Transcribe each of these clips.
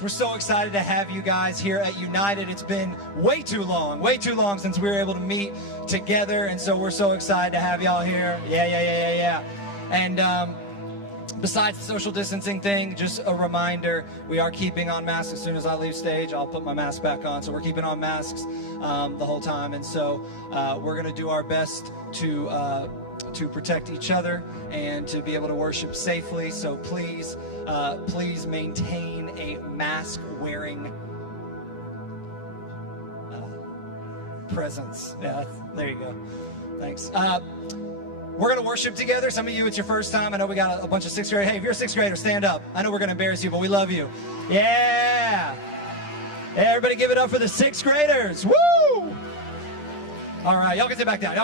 We're so excited to have you guys here at United. It's been way too long since we were able to meet together, and so we're so excited to have y'all here. Yeah. And besides the social distancing thing, just a reminder, we are keeping on masks. As soon as I leave stage, I'll put my mask back on. So we're keeping on masks the whole time, and so we're going to do our best to protect each other and to be able to worship safely. So please maintain a mask-wearing presence. Yeah, there you go. Thanks. We're going to worship together. Some of you, it's your first time. I know we got a bunch of sixth graders. Hey, if you're a sixth grader, stand up. I know we're going to embarrass you, but we love you. Yeah. Hey, everybody give it up for the sixth graders. Woo! All right, y'all can sit back down.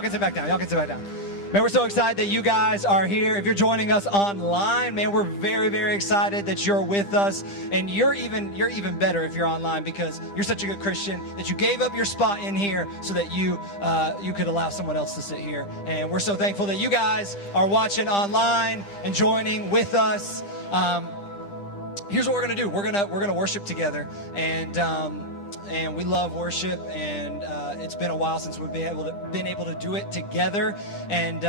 Man, we're so excited that you guys are here. If you're joining us online, man, we're very, very excited that you're with us. And you're even better if you're online, because you're such a good Christian that you gave up your spot in here so that you could allow someone else to sit here. And we're so thankful that you guys are watching online and joining with us. Here's what we're gonna do. We're gonna worship together, and we love worship, and it's been a while since we've been able to do it together and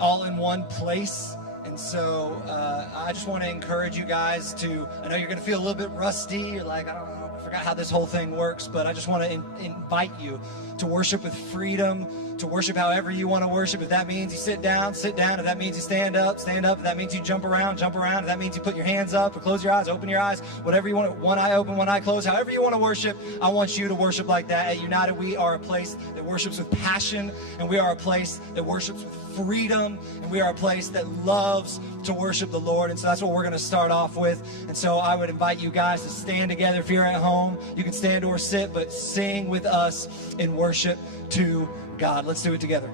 all in one place. And so I just want to encourage you guys to, I know you're going to feel a little bit rusty. You're like, I don't know, I forgot how this whole thing works, but I just want to invite you to worship with freedom, to worship however you want to worship. If that means you sit down, sit down. If that means you stand up, stand up. If that means you jump around, jump around. If that means you put your hands up or close your eyes, open your eyes, whatever you want, one eye open, one eye closed, however you want to worship, I want you to worship like that. At United, we are a place that worships with passion, and we are a place that worships with freedom, and we are a place that loves to worship the Lord. And so that's what we're going to start off with. And so I would invite you guys to stand together. If you're at home, you can stand or sit, but sing with us in worship to God. Let's do it together.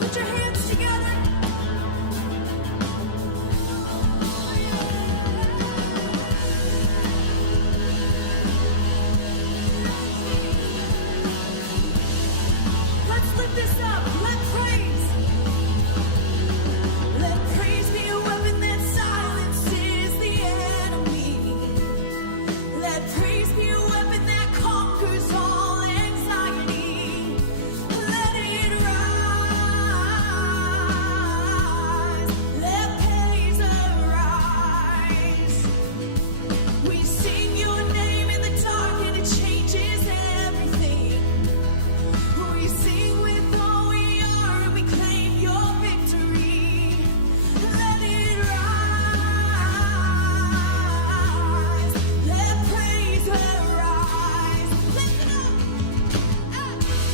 Put your hands together. Let's lift this up. Let praise. Let praise be a weapon that silences the enemy. Let praise be a weapon that conquers all anxiety. Let it rise. Let praise arise. We sing your name in the dark and it changes everything. We sing with all we are and we claim your victory. Let it rise. Let praise arise. Lift it up.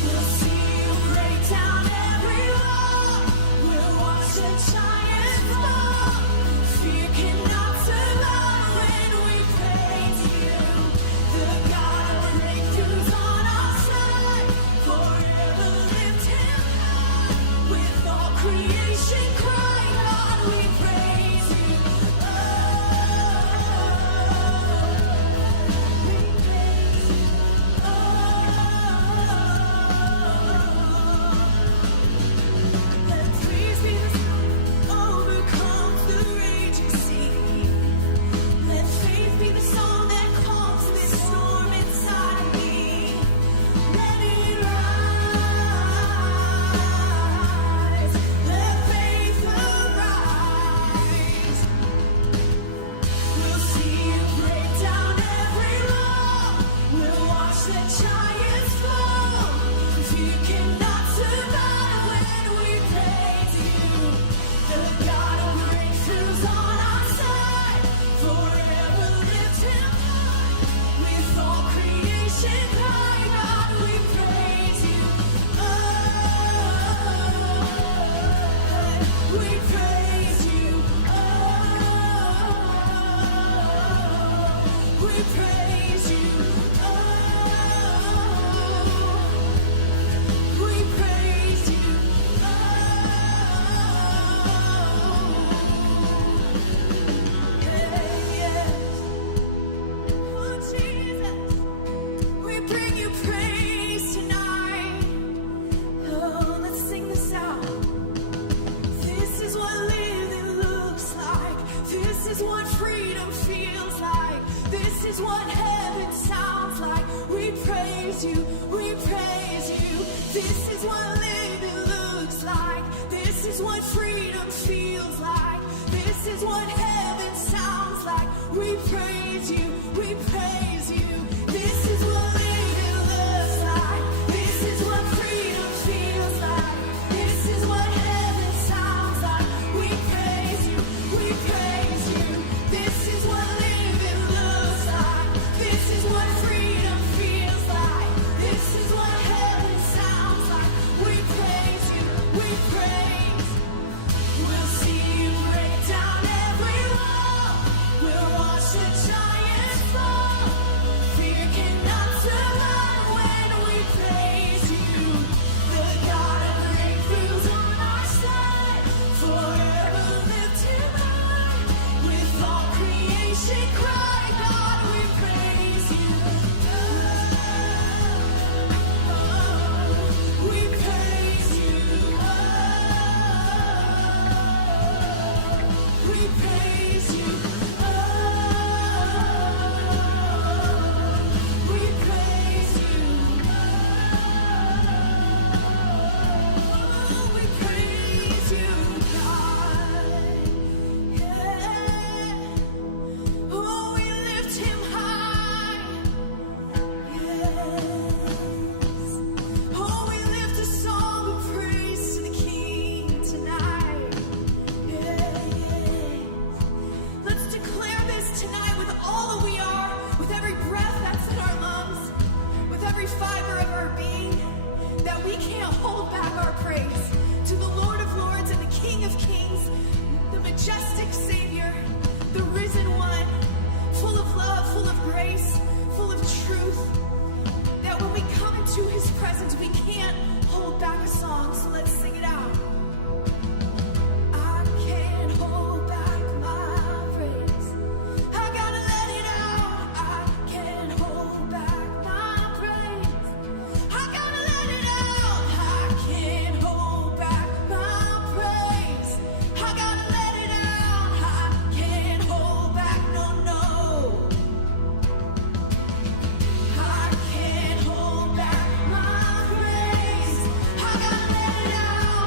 We'll see you break down every wall. We'll watch the giants fall. Fear cannot survive when we praise you. The God of breakthroughs on our side. Forever lift him high. With all creation crying out, we praise you. Oh, we praise you. Oh, let praise be the song overcomes the raging sea. Let faith be the song that calms this storm inside of me. Let it rise. Let faith arise. We'll see you break down every wall. We'll watch the giants fall. Fear cannot survive when we praise you. The God of breakthroughs on our side. Forever lift him high. With all creation crying out, we praise you. Oh, we praise you. Oh, we praise you. Oh, praise you, we praise you. This is what living looks like. This is what freedom feels like. This is what heaven sounds like. We praise you, we praise you. This is what living looks like. This is what freedom feels like. This is what heaven sounds like. We praise you, we praise you. This is what living looks like. This is what freedom feels like. This is what heaven sounds like. We praise you, we praise. We'll see you break down every wall. We'll watch the giants fall. Fear cannot survive when we praise you. The God of breakthroughs on our side. Forever lift him high. With all creation cry, God, we praise you. We praise you. We praise you. We praise you. We praise you, God. Yeah. Oh, we lift him high. Yes. Oh, we lift a song of praise to the King tonight. Yes. Let's declare this tonight with all that we are, with every breath that's in our lungs, with every fiber of our being, that we can't hold back our praise to the Lord of Lords and the King of Kings, the majestic Savior, the risen one, full of love, full of grace, full of truth, that when we come into his presence, we can't hold back a song. So let's sing it out. I can't hold back my praise. I gotta let it out. I can't hold back my praise. I gotta let it out. I can't hold back my praise. I gotta let it out. I can't hold back, no, no. I can't hold back my praise. I gotta let it out.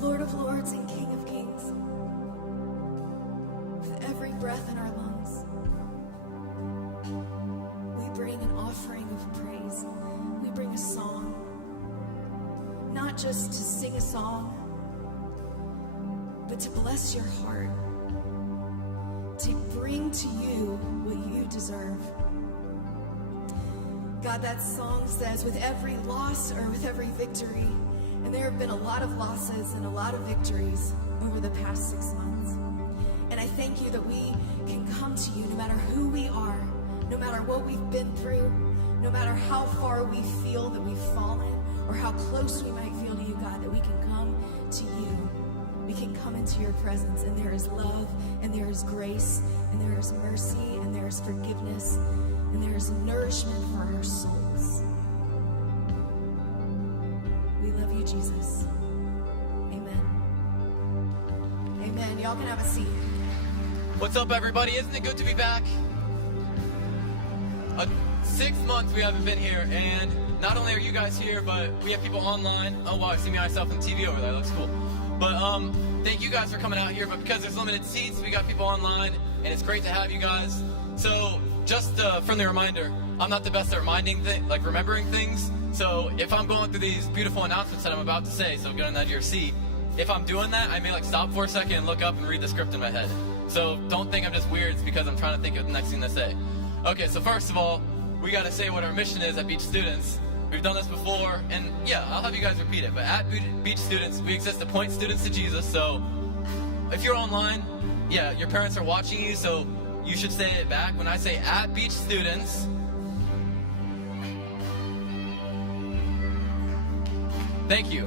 Lord of Lords and King of Kings, with every breath in our lungs, we bring an offering of praise. We bring a song, not just to sing a song, but to bless your heart, to bring to you what you deserve. God, that song says, with every loss or with every victory, and there have been a lot of losses and a lot of victories over the past 6 months. And I thank you that we can come to you no matter who we are, no matter what we've been through, no matter how far we feel that we've fallen or how close we might feel to you, God, that we can come to you. We can come into your presence, and there is love, and there is grace, and there is mercy, and there is forgiveness, and there is nourishment for our souls. We love you, Jesus. Amen. Amen. Y'all can have a seat. What's up, everybody? Isn't it good to be back? 6 months we haven't been here, and not only are you guys here, but we have people online. Oh wow, I see myself on TV over there. That looks cool. But thank you guys for coming out here. But because there's limited seats, we got people online, and it's great to have you guys. So just a friendly reminder, I'm not the best at remembering things. So if I'm going through these beautiful announcements that I'm about to say, so get on the edge of your seat, if I'm doing that, I may stop for a second and look up and read the script in my head. So don't think I'm just weird, it's because I'm trying to think of the next thing to say. Okay, so first of all, we got to say what our mission is at Beach Students. We've done this before, and yeah, I'll have you guys repeat it. But at Beach Students, we exist to point students to Jesus. So if you're online, yeah, your parents are watching you, so you should say it back. When I say at Beach Students, thank you.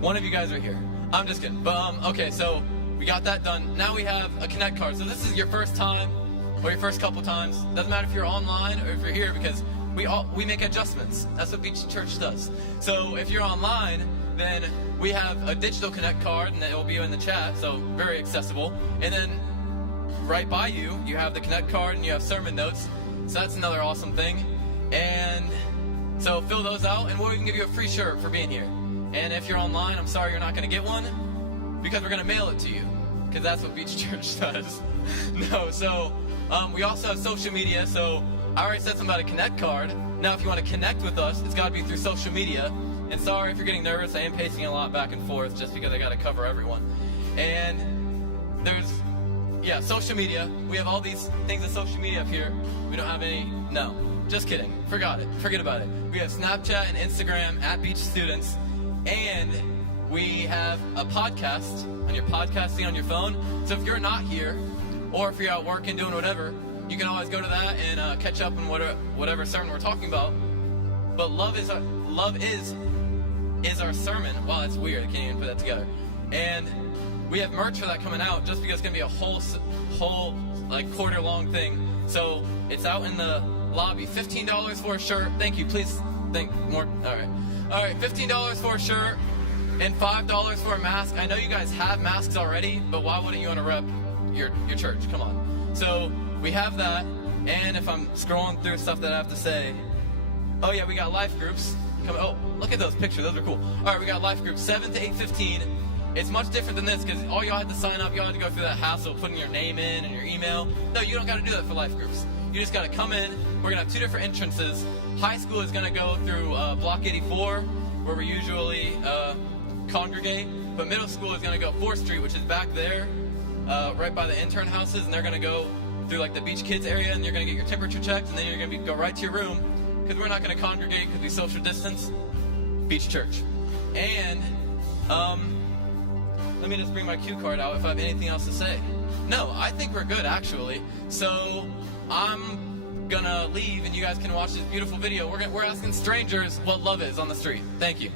One of you guys are here. I'm just kidding. But okay, so we got that done. Now we have a Connect card. So this is your first time or your first couple times. Doesn't matter if you're online or if you're here, because we make adjustments. That's what Beach Church does. So if you're online, then we have a digital Connect card, and it will be in the chat, so very accessible. And then right by you, you have the Connect card and you have sermon notes. So that's another awesome thing. And so fill those out, and we'll even give you a free shirt for being here. And if you're online, I'm sorry you're not going to get one, because we're going to mail it to you, because that's what Beach Church does. No, so we also have social media. So I already said something about a Connect card. Now, if you want to connect with us, it's got to be through social media. And sorry if you're getting nervous, I am pacing a lot back and forth just because I got to cover everyone. And there's, yeah, social media. We have all these things in social media up here. We don't have any, no, just kidding. Forget about it. We have Snapchat and Instagram at Beach Students. And we have a podcast, and you're podcasting on your phone. So if you're not here, or if you're out working, doing whatever, you can always go to that and catch up on whatever sermon we're talking about. But love is our sermon. Wow, that's weird. I can't even put that together. And we have merch for that coming out, just because it's gonna be a whole like quarter-long thing. So it's out in the lobby. $15 for a shirt. Thank you. Please think more. All right. $15 for a shirt and $5 for a mask. I know you guys have masks already, but why wouldn't you want to rep your church? Come on. So we have that, and if I'm scrolling through stuff that I have to say, oh yeah, we got life groups. Oh, look at those pictures. Those are cool. All right, we got life groups 7 to 8:15. It's much different than this, because all y'all had to sign up. Y'all had to go through that hassle of putting your name in and your email. No, you don't got to do that for life groups. You just got to come in. We're gonna have 2 different entrances. High school is gonna go through Block 84, where we usually congregate. But middle school is gonna go 4th Street, which is back there, right by the intern houses, and they're gonna go through like the Beach Kids area, and you're gonna get your temperature checked, and then you're gonna go right to your room, because we're not gonna congregate because we social distance. Beach Church. And let me just bring my cue card out if I have anything else to say. No, I think we're good actually. So I'm gonna leave, and you guys can watch this beautiful video. We're asking strangers what love is on the street. Thank you.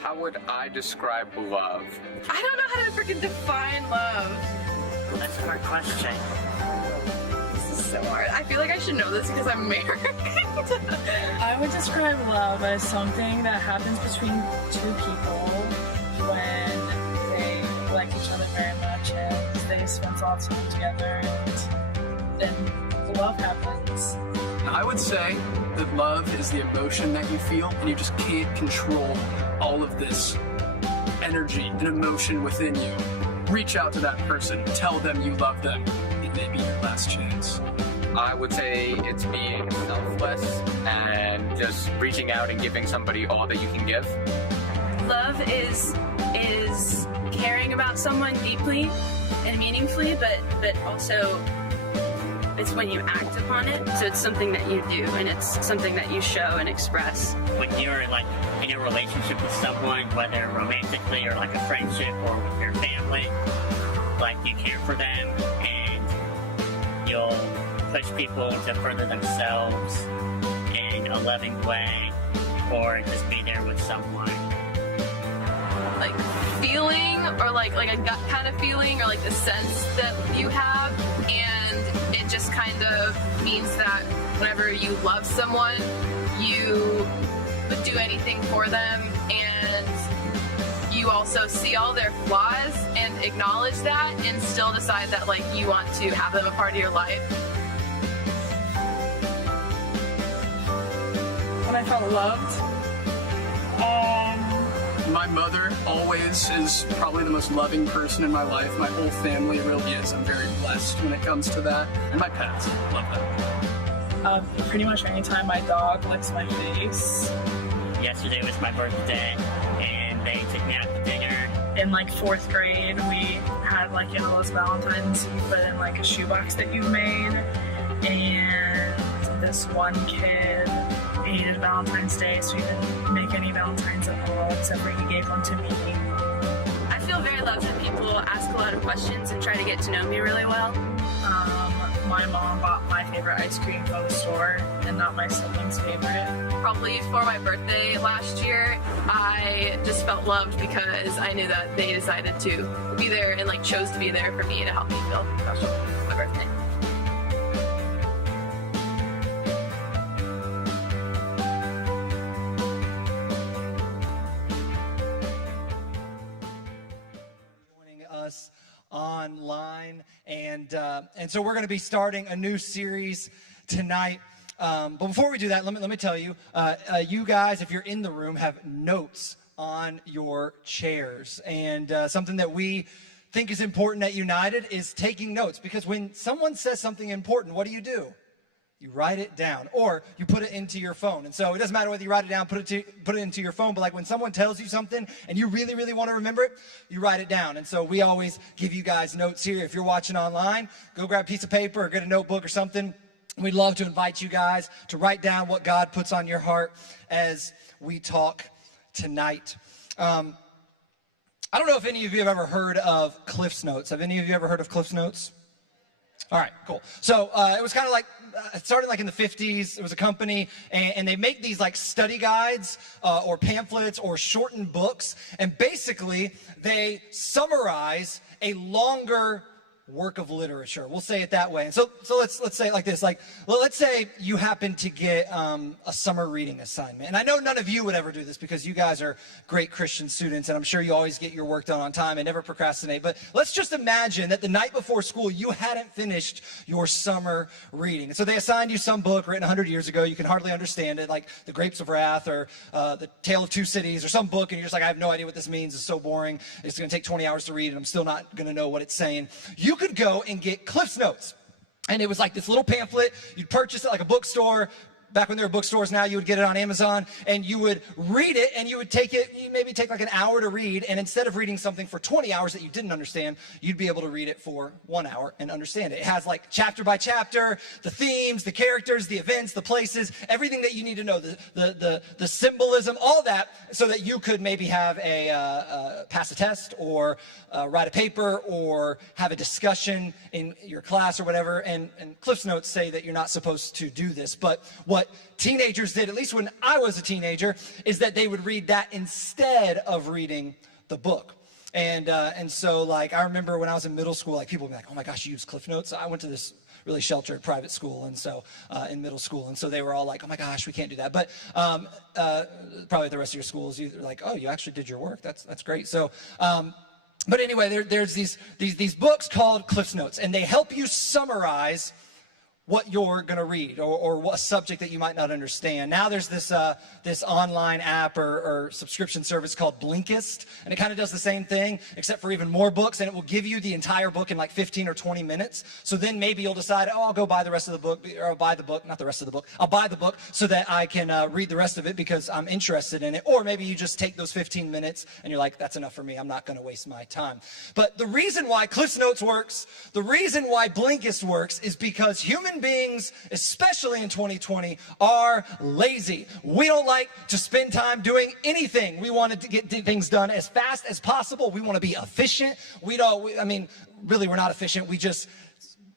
How would I describe love? I don't know how to freaking define love. That's a hard question. This is so hard. I feel like I should know this because I'm married. I would describe love as something that happens between 2 people when they like each other very much and they spend lots of time together, and then love happens. I would say that love is the emotion that you feel, and you just can't control all of this energy and emotion within you. Reach out to that person, tell them you love them. It may be your last chance. I would say it's being selfless and just reaching out and giving somebody all that you can give. Love is caring about someone deeply and meaningfully, but also it's when you act upon it. So it's something that you do, and it's something that you show and express. When you're like in a relationship with someone, whether romantically or like a friendship or with your family, like you care for them and you'll push people to further themselves in a loving way, or just be there with someone. Like feeling, or like a gut kind of feeling, or like the sense that you have, and it just kind of means that whenever you love someone, you would do anything for them, and you also see all their flaws and acknowledge that, and still decide that like you want to have them a part of your life. When I felt loved, My mother always is probably the most loving person in my life. My whole family really is. I'm very blessed when it comes to that. And my pets, love them. pretty much anytime my dog licks my face. Yesterday was my birthday, and they took me out to dinner, in like 4th grade, we had like, you know, those Valentines you put in like a shoebox that you made, and this one kid hated Valentine's Day, so he didn't make any Valentines at all, except for he gave one to me. I feel very loved when people ask a lot of questions and try to get to know me really well. My mom bought my favorite ice cream from the store and not my siblings' favorite. Probably for my birthday last year, I just felt loved because I knew that they decided to be there and like chose to be there for me to help me feel special for my birthday. Joining us online, and so we're going to be starting a new series tonight. But before we do that, let me tell you, you guys, if you're in the room, have notes on your chairs. And something that we think is important at United is taking notes, because when someone says something important, what do? You write it down, or you put it into your phone. And so it doesn't matter whether you write it down, put it into your phone, but like when someone tells you something and you really, really want to remember it, you write it down. And so we always give you guys notes here. If you're watching online, go grab a piece of paper or get a notebook or something. We'd love to invite you guys to write down what God puts on your heart as we talk tonight. I don't know if any of you have ever heard of Cliff's Notes. Have any of you ever heard of Cliff's Notes? All right, cool. So it was kind of like, it started like in the 50s. It was a company, and they make these like study guides or pamphlets or shortened books. And basically, they summarize a longer work of literature. We'll say it that way. And so let's say it like this. Like, well, let's say you happen to get a summer reading assignment. And I know none of you would ever do this because you guys are great Christian students, and I'm sure you always get your work done on time and never procrastinate. But let's just imagine that the night before school, you hadn't finished your summer reading. And so they assigned you some book written 100 years ago. You can hardly understand it, like The Grapes of Wrath or The Tale of Two Cities or some book, and you're just like, I have no idea what this means. It's so boring. It's going to take 20 hours to read, and I'm still not going to know what it's saying. You could go and get Cliff's Notes. And it was like this little pamphlet. You'd purchase it like a bookstore. Back when there were bookstores, now you would get it on Amazon, and you would read it, and you would take it, you maybe take like an hour to read, and instead of reading something for 20 hours that you didn't understand, you'd be able to read it for 1 hour and understand it. It has like chapter by chapter, the themes, the characters, the events, the places, everything that you need to know, the symbolism, all that, so that you could maybe have pass a test, or write a paper, or have a discussion in your class or whatever. And Cliff's Notes say that you're not supposed to do this, but what teenagers did, at least when I was a teenager, is that they would read that instead of reading the book. And so like I remember when I was in middle school, like people would be like, oh my gosh, you use Cliff Notes? I went to this really sheltered private school, and so in middle school, and so they were all like, oh my gosh, we can't do that. But probably the rest of your schools, you're like, oh, you actually did your work. That's great. So but anyway, there's these books called Cliff Notes, and they help you summarize what you're going to read, or what subject that you might not understand. Now there's this online app or subscription service called Blinkist, and it kind of does the same thing, except for even more books, and it will give you the entire book in like 15 or 20 minutes. So then maybe you'll decide, oh, I'll go buy the rest of the book, or I'll buy the book, not the rest of the book, I'll buy the book so that I can read the rest of it because I'm interested in it. Or maybe you just take those 15 minutes and you're like, that's enough for me, I'm not going to waste my time. But the reason why Cliff's Notes works, the reason why Blinkist works, is because human beings, especially in 2020, are lazy. We don't like to spend time doing anything. We want to get things done as fast as possible. We want to be efficient. Really, we're not efficient. We just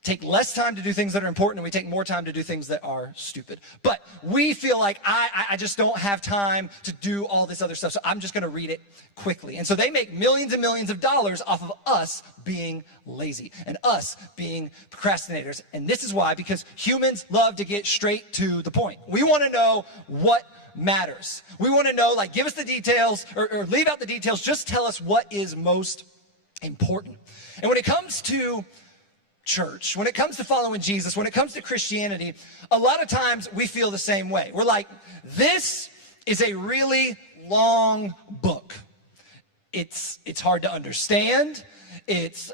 take less time to do things that are important, and we take more time to do things that are stupid. But we feel like I just don't have time to do all this other stuff, so I'm just going to read it quickly. And so they make millions and millions of dollars off of us being lazy and us being procrastinators. And this is why, because humans love to get straight to the point. We want to know what matters. We want to know, like, give us the details, or leave out the details. Just tell us what is most important. And when it comes to church, when it comes to following Jesus, when it comes to Christianity, a lot of times we feel the same way. We're like, this is a really long book. It's hard to understand. It's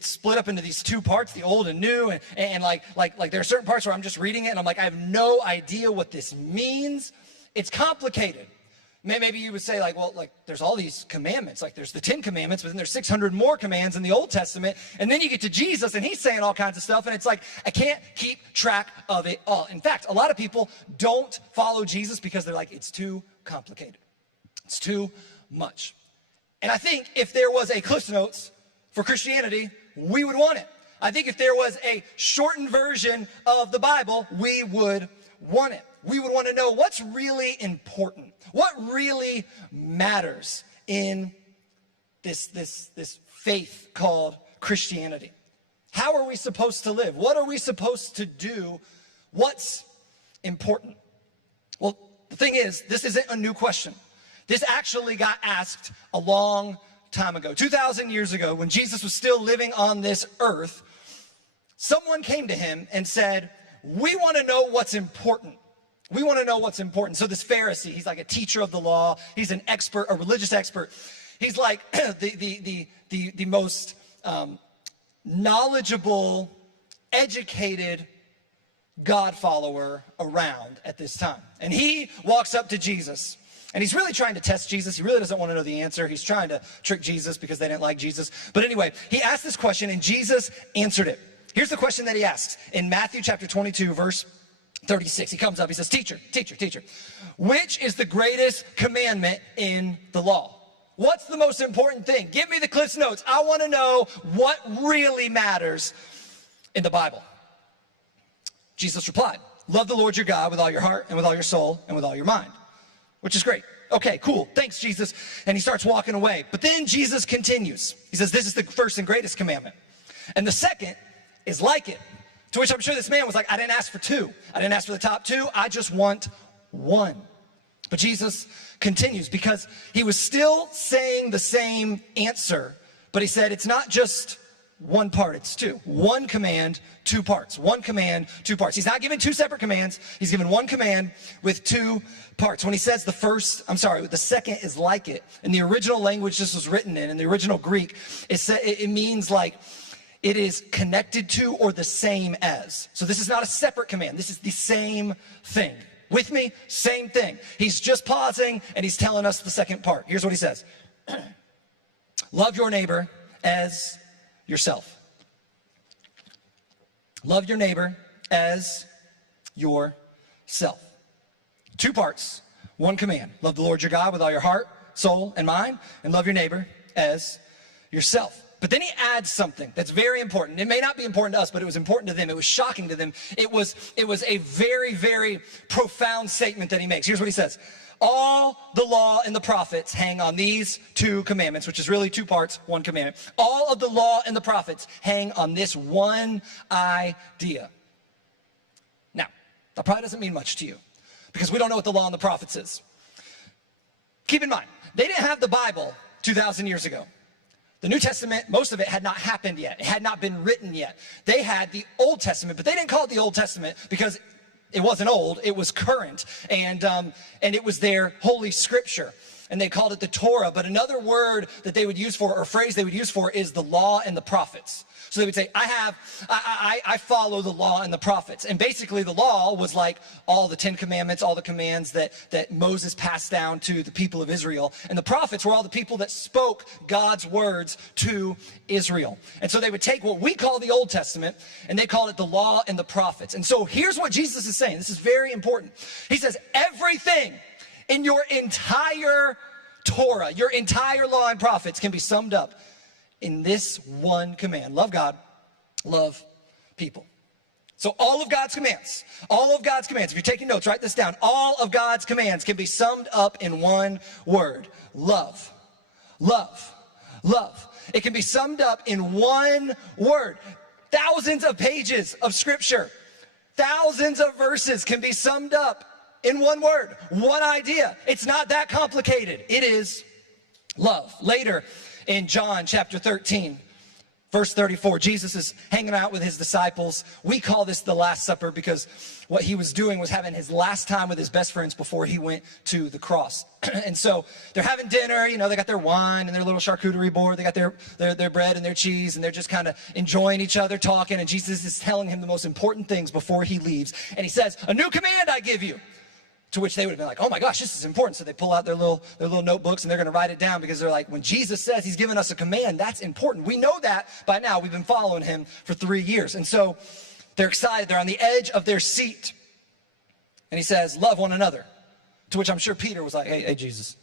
split up into these two parts, the old and new, and like there are certain parts where I'm just reading it and I'm like, I have no idea what this means. It's complicated. Maybe you would say like, well, like there's all these commandments, like there's the 10 commandments, but then there's 600 more commands in the Old Testament. And then you get to Jesus and he's saying all kinds of stuff. And it's like, I can't keep track of it all. In fact, a lot of people don't follow Jesus because they're like, it's too complicated. It's too much. And I think if there was a Cliff Notes for Christianity, we would want it. I think if there was a shortened version of the Bible, we would want it. We would want to know what's really important. What really matters in this faith called Christianity? How are we supposed to live? What are we supposed to do? What's important? Well, the thing is, this isn't a new question. This actually got asked a long time ago. 2,000 years ago, when Jesus was still living on this earth, someone came to him and said, we want to know what's important. We want to know what's important. So this Pharisee, he's like a teacher of the law. He's an expert, a religious expert. He's like the most knowledgeable, educated God follower around at this time. And he walks up to Jesus. And he's really trying to test Jesus. He really doesn't want to know the answer. He's trying to trick Jesus because they didn't like Jesus. But anyway, he asked this question and Jesus answered it. Here's the question that he asks in Matthew chapter 22, verse 36. He comes up, he says, teacher, which is the greatest commandment in the law? What's the most important thing? Give me the Cliff Notes. I want to know what really matters in the Bible. Jesus replied, love the Lord your God with all your heart and with all your soul and with all your mind, which is great. Okay, cool. Thanks, Jesus. And he starts walking away. But then Jesus continues. He says, this is the first and greatest commandment. And the second is like it. To which I'm sure this man was like, I didn't ask for two. I didn't ask for the top two. I just want one. But Jesus continues because he was still saying the same answer. But he said, it's not just one part, it's two. One command, two parts. One command, two parts. He's not giving two separate commands. He's given one command with two parts. When he says the second is like it. In the original language this was written in the original Greek, it means like, it is connected to or the same as. So this is not a separate command. This is the same thing. With me? Same thing. He's just pausing and he's telling us the second part. Here's what he says. Love your neighbor as yourself. Love your neighbor as yourself. Two parts, one command. Love the Lord your God with all your heart, soul, and mind, and love your neighbor as yourself. But then he adds something that's very important. It may not be important to us, but it was important to them. It was shocking to them. It was a very, very profound statement that he makes. Here's what he says. All the law and the prophets hang on these two commandments, which is really two parts, one commandment. All of the law and the prophets hang on this one idea. Now, that probably doesn't mean much to you because we don't know what the law and the prophets is. Keep in mind, they didn't have the Bible 2,000 years ago. The New Testament, most of it had not happened yet. It had not been written yet. They had the Old Testament, but they didn't call it the Old Testament because it wasn't old, it was current, and it was their holy scripture. And they called it the Torah, but another word that they would use for, or phrase they would use for, is the law and the prophets. So they would say, I follow the law and the prophets. And basically the law was like all the 10 commandments, all the commands that Moses passed down to the people of Israel. And the prophets were all the people that spoke God's words to Israel. And so they would take what we call the Old Testament and they called it the law and the prophets. And so here's what Jesus is saying. This is very important. He says, everything in your entire Torah, your entire law and prophets can be summed up in this one command. Love God, love people. So all of God's commands, if you're taking notes, write this down. All of God's commands can be summed up in one word. Love, love, love. It can be summed up in one word. Thousands of pages of scripture, thousands of verses can be summed up in one word, one idea. It's not that complicated. It is love. Later in John chapter 13, verse 34, Jesus is hanging out with his disciples. We call this the Last Supper because what he was doing was having his last time with his best friends before he went to the cross. And so they're having dinner, you know, they got their wine and their little charcuterie board. They got their bread and their cheese, and they're just kind of enjoying each other, talking. And Jesus is telling him the most important things before he leaves. And he says, a new command I give you. To which they would have been like, oh my gosh, this is important. So they pull out their little notebooks and they're going to write it down because they're like, when Jesus says he's given us a command, that's important. We know that by now. We've been following him for 3 years. And so they're excited. They're on the edge of their seat. And he says, love one another. To which I'm sure Peter was like, hey, Jesus,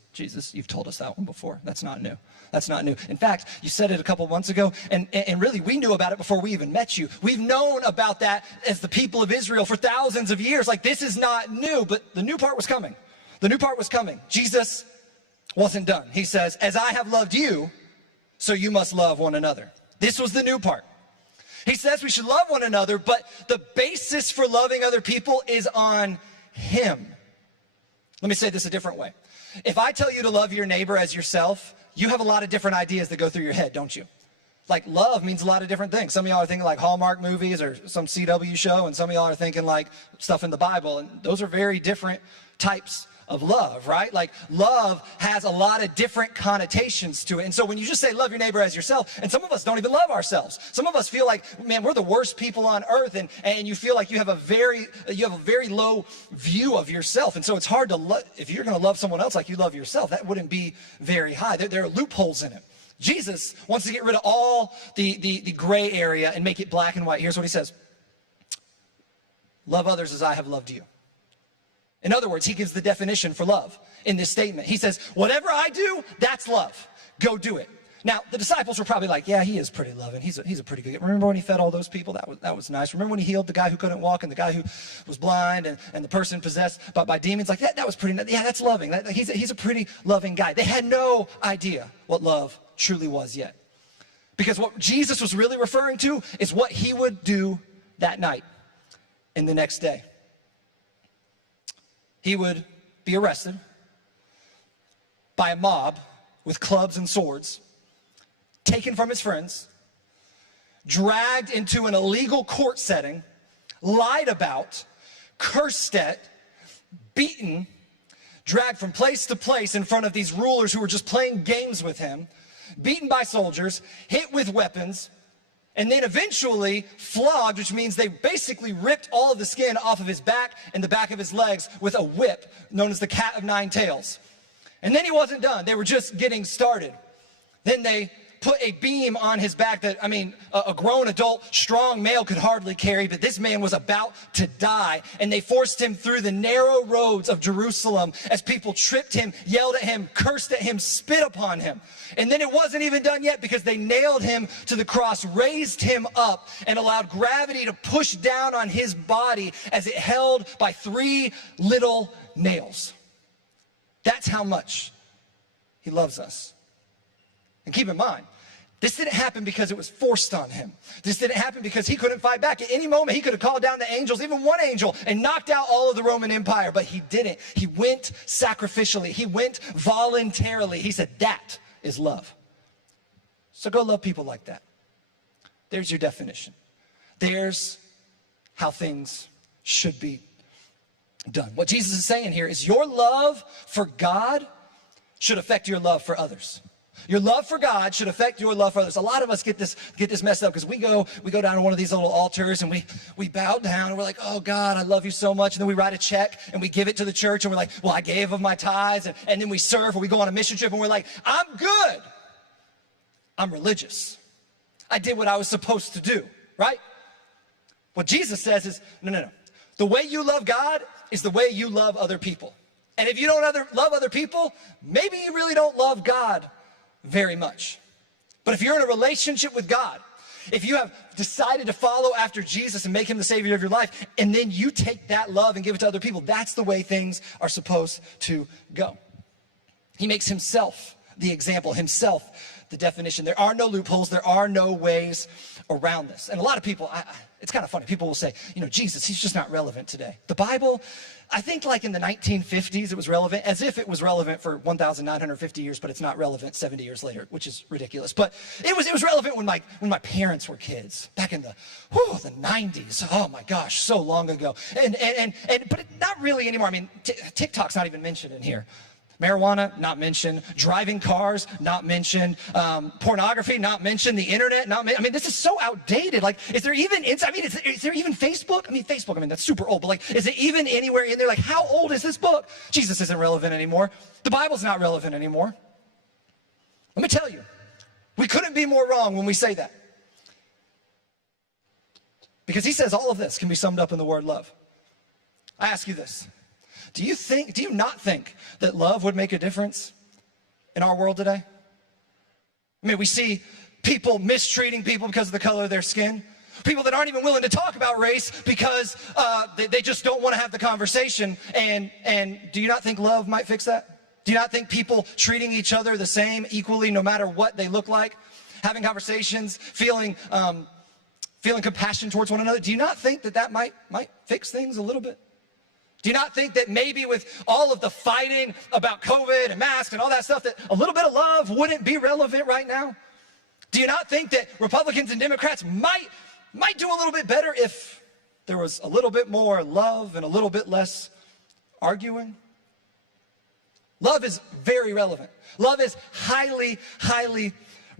you've told us that one before. That's not new. That's not new. In fact, you said it a couple months ago, and really we knew about it before we even met you. We've known about that as the people of Israel for thousands of years. Like, this is not new, but the new part was coming. The new part was coming. Jesus wasn't done. He says, as I have loved you, so you must love one another. This was the new part. He says we should love one another, but the basis for loving other people is on him. Let me say this a different way. If I tell you to love your neighbor as yourself, you have a lot of different ideas that go through your head, don't you? Like, love means a lot of different things. Some of y'all are thinking like Hallmark movies or some CW show, and some of y'all are thinking like stuff in the Bible, and those are very different types of love, right? Like, love has a lot of different connotations to it. And so when you just say love your neighbor as yourself, and some of us don't even love ourselves. Some of us feel like, man, we're the worst people on earth, and you feel like you have a very low view of yourself. And so it's hard to love, if you're going to love someone else like you love yourself, that wouldn't be very high. There are loopholes in it. Jesus wants to get rid of all the gray area and make it black and white. Here's what he says. Love others as I have loved you. In other words, he gives the definition for love in this statement. He says, whatever I do, that's love. Go do it. Now, the disciples were probably like, yeah, he is pretty loving. He's a pretty good guy. Remember when he fed all those people? That was nice. Remember when he healed the guy who couldn't walk and the guy who was blind and the person possessed by demons? Like, that was pretty nice. Yeah, that's loving. He's a pretty loving guy. They had no idea what love truly was yet. Because what Jesus was really referring to is what he would do that night and the next day. He would be arrested by a mob with clubs and swords, taken from his friends, dragged into an illegal court setting, lied about, cursed at, beaten, dragged from place to place in front of these rulers who were just playing games with him, beaten by soldiers, hit with weapons, and then eventually flogged, which means they basically ripped all of the skin off of his back and the back of his legs with a whip known as the cat of nine tails. And then he wasn't done. They were just getting started. Then they put a beam on his back that, a grown adult, strong male could hardly carry, but this man was about to die. And they forced him through the narrow roads of Jerusalem as people tripped him, yelled at him, cursed at him, spit upon him. And then it wasn't even done yet because they nailed him to the cross, raised him up, and allowed gravity to push down on his body as it held by 3 little nails. That's how much he loves us. And keep in mind, this didn't happen because it was forced on him. This didn't happen because he couldn't fight back. At any moment, he could have called down the angels, even one angel, and knocked out all of the Roman Empire. But he didn't. He went sacrificially. He went voluntarily. He said, that is love. So go love people like that. There's your definition. There's how things should be done. What Jesus is saying here is your love for God should affect your love for others. Your love for God should affect your love for others. A lot of us get this messed up because we go down to one of these little altars and we bow down and we're like, oh God, I love you so much. And then we write a check and we give it to the church and we're like, well, I gave of my tithes. And then we serve or we go on a mission trip and we're like, I'm good. I'm religious. I did what I was supposed to do, right? What Jesus says is, no. The way you love God is the way you love other people. And if you don't love other people, maybe you really don't love God very much. But if you're in a relationship with God, if you have decided to follow after Jesus and make him the savior of your life, and then you take that love and give it to other people, that's the way things are supposed to go. He makes himself the example, himself the definition. There are no loopholes. There are no ways around this. And a lot of people, it's kind of funny. People will say, Jesus, he's just not relevant today. The Bible, I think like in the 1950s, it was relevant, as if it was relevant for 1,950 years, but it's not relevant 70 years later, which is ridiculous. But it was relevant when my parents were kids, back in the 90s. Oh my gosh, so long ago. But not really anymore. TikTok's not even mentioned in here. Marijuana, not mentioned. Driving cars, not mentioned. Pornography, not mentioned. The internet, not mentioned. I mean, this is so outdated. Like, is there even is there even Facebook? I mean, Facebook, that's super old, but like, is it even anywhere in there? Like, how old is this book? Jesus isn't relevant anymore. The Bible's not relevant anymore. Let me tell you, we couldn't be more wrong when we say that. Because he says all of this can be summed up in the word love. I ask you this. Do you not think that love would make a difference in our world today? I mean, we see people mistreating people because of the color of their skin. People that aren't even willing to talk about race because they just don't want to have the conversation. And do you not think love might fix that? Do you not think people treating each other the same equally, no matter what they look like, having conversations, feeling compassion towards one another, do you not think that might fix things a little bit? Do you not think that maybe with all of the fighting about COVID and masks and all that stuff, that a little bit of love wouldn't be relevant right now? Do you not think that Republicans and Democrats might do a little bit better if there was a little bit more love and a little bit less arguing? Love is very relevant. Love is highly, highly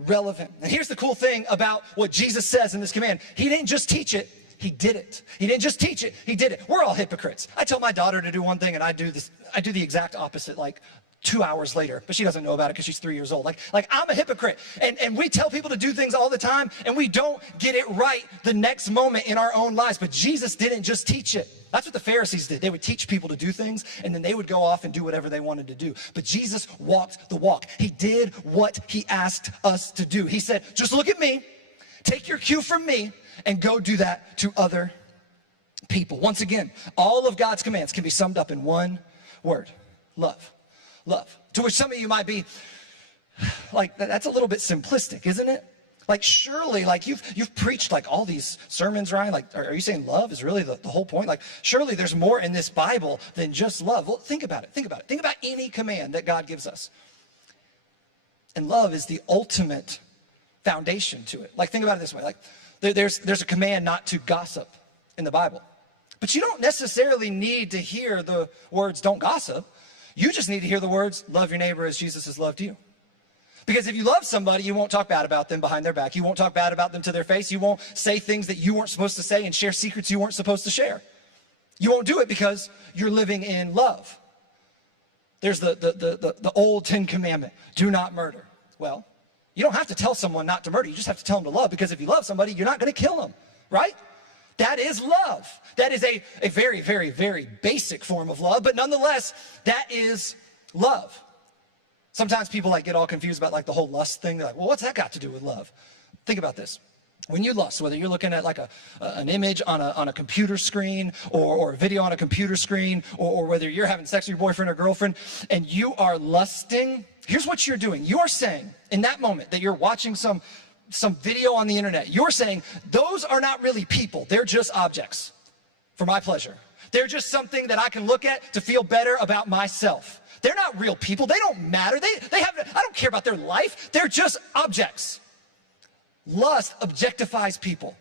relevant. And here's the cool thing about what Jesus says in this command. He didn't just teach it. He did it. He didn't just teach it, he did it. We're all hypocrites. I tell my daughter to do one thing and I do the exact opposite like 2 hours later, but she doesn't know about it because she's 3 years old. Like I'm a hypocrite. And we tell people to do things all the time and we don't get it right the next moment in our own lives. But Jesus didn't just teach it. That's what the Pharisees did. They would teach people to do things and then they would go off and do whatever they wanted to do. But Jesus walked the walk. He did what he asked us to do. He said, just look at me, take your cue from me, and go do that to other people. Once again, all of God's commands can be summed up in one word: love. Love. To which some of you might be like, that's a little bit simplistic, isn't it? Like, surely, like you've preached like all these sermons, Ryan. Like, are you saying love is really the whole point? Like, surely there's more in this Bible than just love. Well, think about it. Think about any command that God gives us. And love is the ultimate foundation to it. Like, think about it this way. Like, there's a command not to gossip in the Bible. But you don't necessarily need to hear the words don't gossip. You just need to hear the words love your neighbor as Jesus has loved you. Because if you love somebody, you won't talk bad about them behind their back. You won't talk bad about them to their face. You won't say things that you weren't supposed to say and share secrets you weren't supposed to share. You won't do it because you're living in love. There's the old 10 commandment, do not murder. Well, you don't have to tell someone not to murder. You just have to tell them to love, because if you love somebody, you're not going to kill them, right? That is love. That is a very, very, very basic form of love, but nonetheless, that is love. Sometimes people like get all confused about like the whole lust thing. They're like, well, what's that got to do with love? Think about this. When you lust, whether you're looking at like an image on a computer screen or a video on a computer screen, or whether you're having sex with your boyfriend or girlfriend and you are lusting, here's what you're doing. You're saying in that moment that you're watching some video on the internet, you're saying those are not really people. They're just objects for my pleasure. They're just something that I can look at to feel better about myself. They're not real people. They don't matter. They have, I don't care about their life. They're just objects. Lust objectifies people.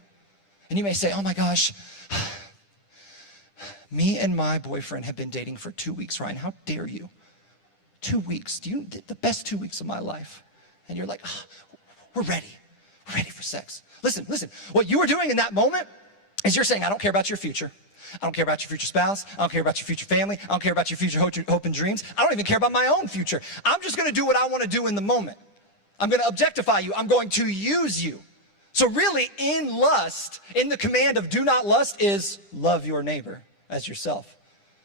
And you may say, oh my gosh, me and my boyfriend have been dating for 2 weeks, Ryan. How dare you? 2 weeks. The best 2 weeks of my life. And you're like, oh, we're ready. We're ready for sex. Listen. What you were doing in that moment is you're saying, I don't care about your future. I don't care about your future spouse. I don't care about your future family. I don't care about your future hope and dreams. I don't even care about my own future. I'm just going to do what I want to do in the moment. I'm going to objectify you. I'm going to use you. So really, in lust, in the command of do not lust is love your neighbor as yourself.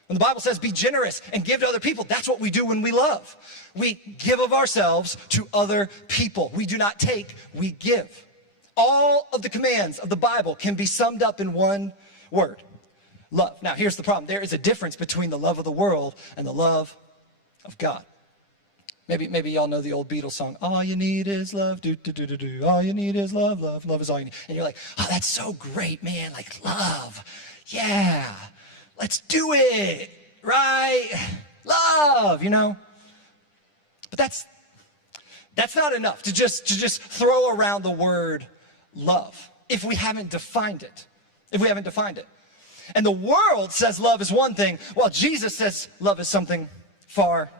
When the Bible says be generous and give to other people, that's what we do when we love. We give of ourselves to other people. We do not take, we give. All of the commands of the Bible can be summed up in one word: love. Now, here's the problem. There is a difference between the love of the world and the love of God. Maybe y'all know the old Beatles song, all you need is love, do, do, do, do, do. All you need is love, love, love is all you need. And you're like, oh, that's so great, man, like love. Yeah, let's do it, right? Love, you know? But that's not enough to just throw around the word love if we haven't defined it. And the world says love is one thing, while Jesus says love is something far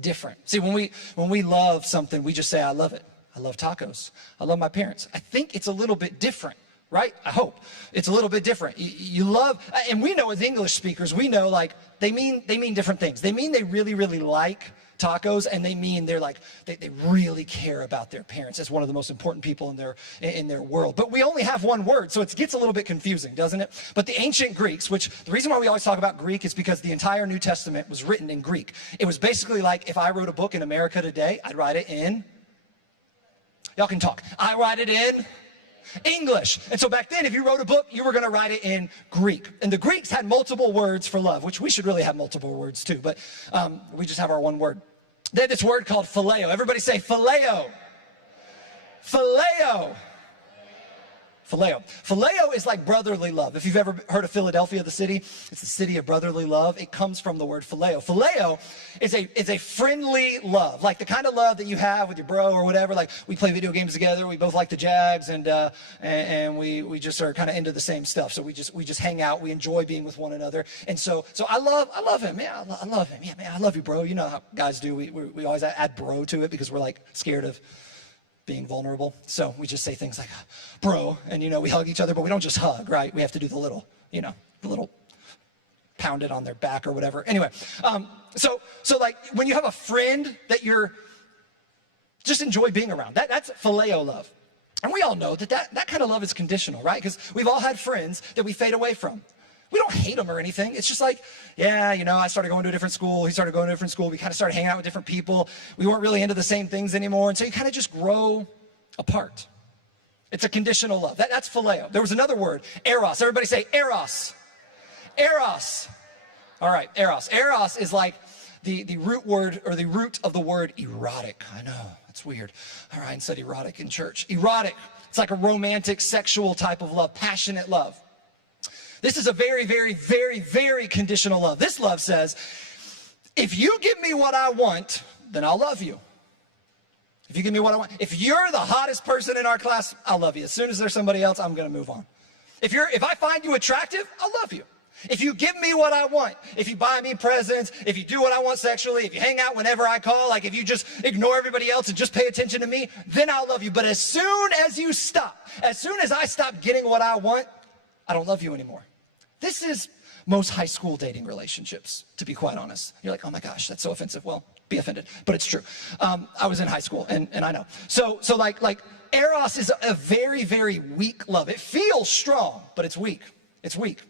different. See, when we love something, we just say, I love it. I love tacos. I love my parents. I think it's a little bit different, right? I hope it's a little bit different. You love, and we know as English speakers, we know like they mean different things. They mean they really, really like tacos, and they mean they're like they really care about their parents as one of the most important people in their world. But we only have one word, so it gets a little bit confusing, doesn't it? But the ancient Greeks, which the reason why we always talk about Greek is because the entire New Testament was written in Greek. It was basically like if I wrote a book in America today, I'd write it in, y'all can talk, I write it in English. And so back then, if you wrote a book, you were going to write it in Greek. And the Greeks had multiple words for love, which we should really have multiple words too, but we just have our one word. They had this word called phileo. Everybody say phileo. Phileo. Phileo. Phileo is like brotherly love. If you've ever heard of Philadelphia, the city, it's the city of brotherly love. It comes from the word phileo. Phileo is a friendly love, like the kind of love that you have with your bro or whatever. Like we play video games together. We both like the Jags, and we just are kind of into the same stuff. So we just hang out. We enjoy being with one another. And so I love him. Man, I love him. Yeah, man, I love you, bro. You know how guys do. We always add bro to it because we're like scared of being vulnerable. So we just say things like, bro, and we hug each other, but we don't just hug, right? We have to do the little, the little pound it on their back or whatever. Anyway, so like when you have a friend that you're just enjoy being around, that's phileo love. And we all know that kind of love is conditional, right? Because we've all had friends that we fade away from. We don't hate them or anything. It's just like, yeah, I started going to a different school. He started going to a different school. We kind of started hanging out with different people. We weren't really into the same things anymore. And so you kind of just grow apart. It's a conditional love. That's phileo. There was another word, eros. Everybody say eros. Eros. All right, eros. Eros is like the root word or the root of the word erotic. I know, that's weird. All right, I said erotic in church. Erotic. It's like a romantic, sexual type of love, passionate love. This is a very, very, very, very conditional love. This love says, if you give me what I want, then I'll love you. If you give me what I want. If you're the hottest person in our class, I'll love you. As soon as there's somebody else, I'm going to move on. If I find you attractive, I'll love you. If you give me what I want, if you buy me presents, if you do what I want sexually, if you hang out whenever I call, like if you just ignore everybody else and just pay attention to me, then I'll love you. But as soon as you stop, as soon as I stop getting what I want, I don't love you anymore. This is most high school dating relationships, to be quite honest. You're like, oh my gosh, that's so offensive. Well, be offended, but it's true. I was in high school, and I know. So like eros is a very, very weak love. It feels strong, but it's weak. It's weak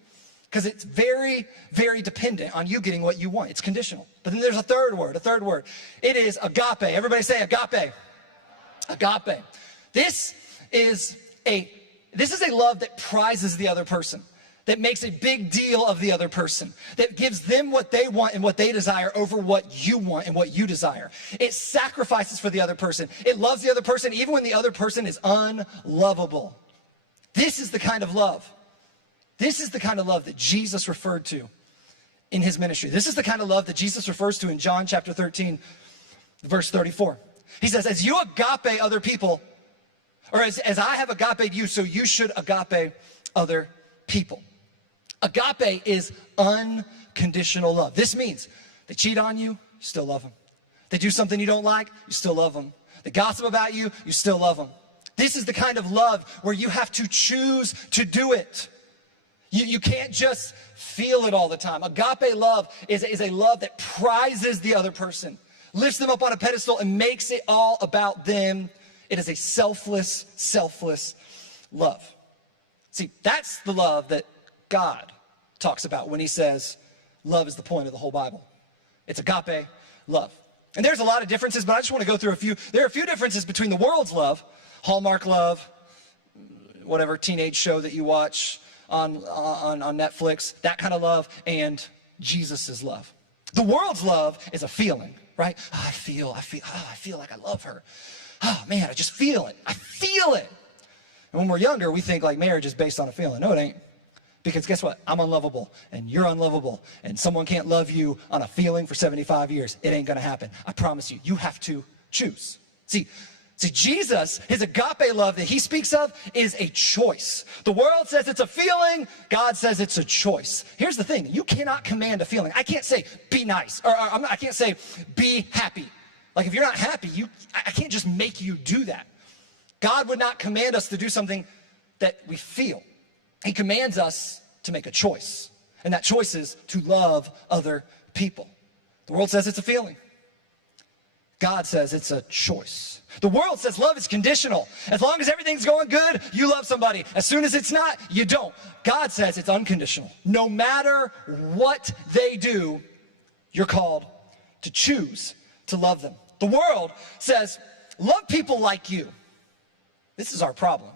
because it's very, very dependent on you getting what you want. It's conditional. But then there's a third word. It is agape. Everybody say agape. Agape. This is a love that prizes the other person, that makes a big deal of the other person, that gives them what they want and what they desire over what you want and what you desire. It sacrifices for the other person. It loves the other person even when the other person is unlovable. This is the kind of love. This is the kind of love that Jesus referred to in his ministry. This is the kind of love that Jesus refers to in John chapter 13, verse 34. He says, as you agape other people, or as I have agape you, so you should agape other people. Agape is unconditional love. This means they cheat on you, you still love them. They do something you don't like, you still love them. They gossip about you, you still love them. This is the kind of love where you have to choose to do it. You can't just feel it all the time. Agape love is a love that prizes the other person, lifts them up on a pedestal and makes it all about them. It is a selfless love. See, that's the love that God talks about when he says love is the point of the whole Bible. It's agape love. And there's a lot of differences, but I just want to go through a few. There are a few differences between the world's love, Hallmark love, whatever teenage show that you watch on Netflix, that kind of love, and Jesus's love. The world's love is a feeling, right? Oh, I feel like I love her. Oh man, I just feel it. I feel it. And when we're younger, we think like marriage is based on a feeling. No, it ain't. Because guess what? I'm unlovable and you're unlovable and someone can't love you on a feeling for 75 years. It ain't gonna happen. I promise you. You have to choose. See, See, Jesus, his agape love that he speaks of is a choice. The world says it's a feeling. God says it's a choice. Here's the thing. You cannot command a feeling. I can't say, be nice. Or I can't say, be happy. Like, if you're not happy, I can't just make you do that. God would not command us to do something that we feel. He commands us to make a choice. And that choice is to love other people. The world says it's a feeling. God says it's a choice. The world says love is conditional. As long as everything's going good, you love somebody. As soon as it's not, you don't. God says it's unconditional. No matter what they do, you're called to choose to love them. The world says, love people like you. This is our problem.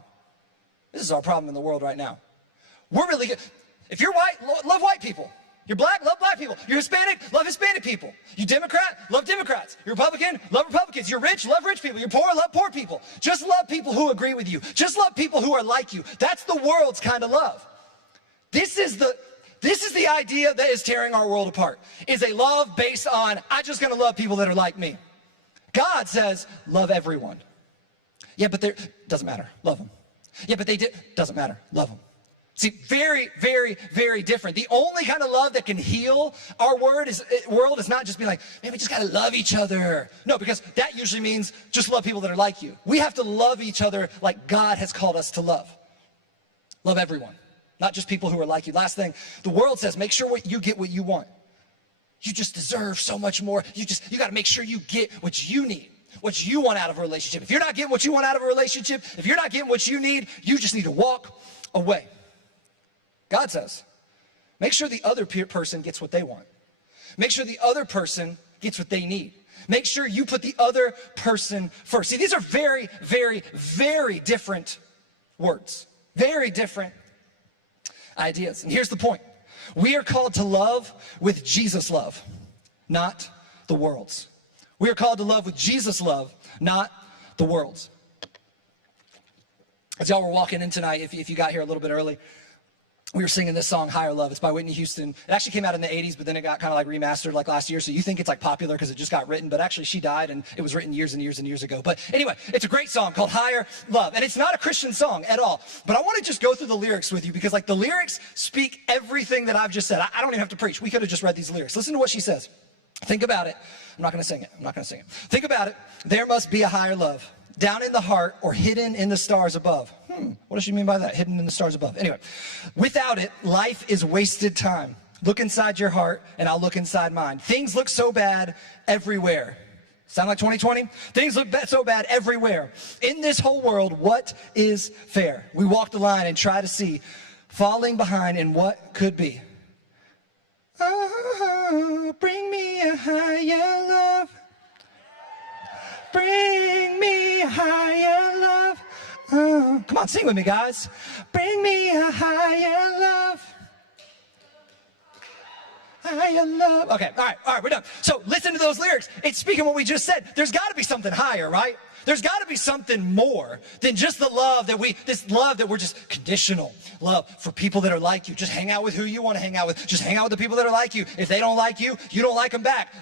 This is our problem in the world right now. We're really good. If you're white, love white people. You're black, love black people. You're Hispanic, love Hispanic people. You Democrat, love Democrats. You're Republican, love Republicans. You're rich, love rich people. You're poor, love poor people. Just love people who agree with you. Just love people who are like you. That's the world's kind of love. This is the idea that is tearing our world apart. Is a love based on, I'm just gonna love people that are like me. God says, love everyone. Yeah, but doesn't matter, love them. Yeah, but doesn't matter, love them. See, very, very, very different. The only kind of love that can heal our world is not just being like, man, we just gotta love each other. No, because that usually means just love people that are like you. We have to love each other like God has called us to love. Love everyone, not just people who are like you. Last thing, the world says, make sure you get what you want. You just deserve so much more. You gotta make sure you get what you need, what you want out of a relationship. If you're not getting what you want out of a relationship, if you're not getting what you need, you just need to walk away. God says, make sure the other person gets what they want. Make sure the other person gets what they need. Make sure you put the other person first. See, these are very, very, very different words. Very different ideas. And here's the point. We are called to love with Jesus' love, not the world's. We are called to love with Jesus' love, not the world's. As y'all were walking in tonight, if you got here a little bit early, we were singing this song, Higher Love. It's by Whitney Houston. It actually came out in the 80s, but then it got kind of like remastered like last year. So you think it's like popular because it just got written, but actually she died and it was written years and years and years ago. But anyway, it's a great song called Higher Love. And it's not a Christian song at all. But I want to just go through the lyrics with you because like the lyrics speak everything that I've just said. I don't even have to preach. We could have just read these lyrics. Listen to what she says. Think about it. I'm not going to sing it. Think about it. There must be a higher love. Down in the heart or hidden in the stars above. What does she mean by that? Hidden in the stars above. Anyway, without it, life is wasted time. Look inside your heart and I'll look inside mine. Things look so bad everywhere. Sound like 2020? Things look so bad everywhere. In this whole world, what is fair? We walk the line and try to see, falling behind in what could be. Oh, bring me a higher love. Bring me a higher love. Oh, come on, sing with me, guys. Bring me a higher love. Higher love. Okay, all right, we're done. So listen to those lyrics. It's speaking what we just said. There's got to be something higher, right? There's got to be something more than just the love this love that we're just conditional love for people that are like you. Just hang out with who you want to hang out with. Just hang out with the people that are like you. If they don't like you, you don't like them back.